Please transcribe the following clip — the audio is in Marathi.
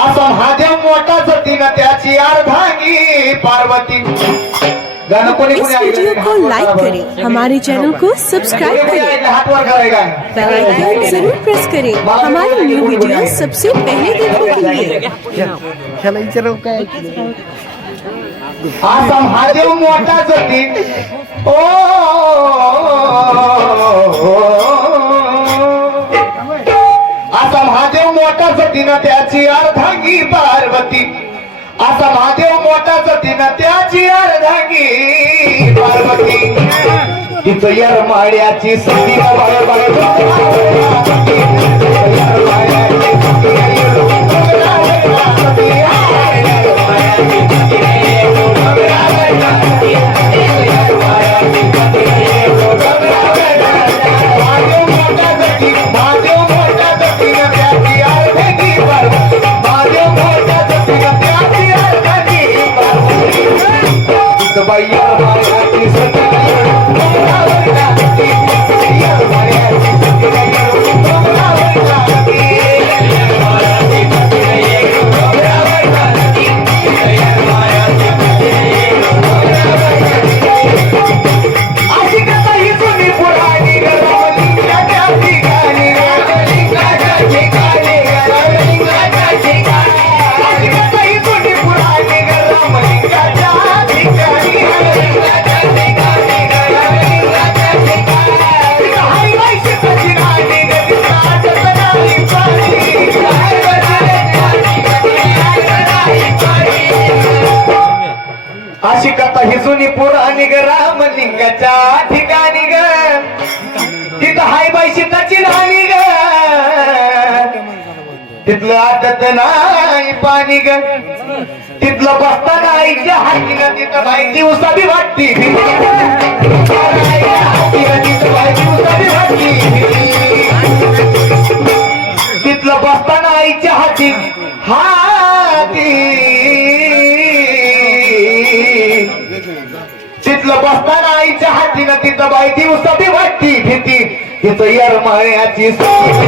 असा महादेव मोठा सतीन त्याची अर्धांगी पार्वती। गाणं कोणी इस वीडियो को लाइक करें, हमारे चैनल को सब्सक्राइब करें, बेल आइकन जरूर प्रेस करें हमारी न्यू वीडियो सबसे पहले देखने के लिए। असा महादेव मोठा सतीन ओ असा महादेव मोठा सतीन त्याची अर्धांगी पार्वती। असा महादेव मोठा सतीन त्याची अर्धांगी पार्वती। तिचं येरमाळ्याची सती बाळ अशी कथा ही जुनी पुराणी ग रामलिंगाच्या ठिकाणी ग। तिथं हाय बाई सीताची राणी ग। तिथलं आदत नाही पाणी ग। तिथलं बसताना आईच्या हातीनं तिथं बाई दिवसा बी वाटती। तिथलं बसताना आईच्या हाती तिथलं बसताना आईच्या हातीनं तिथं बाई दिवसा बी वाटती भीती। तिथं येरमाळ्याची सती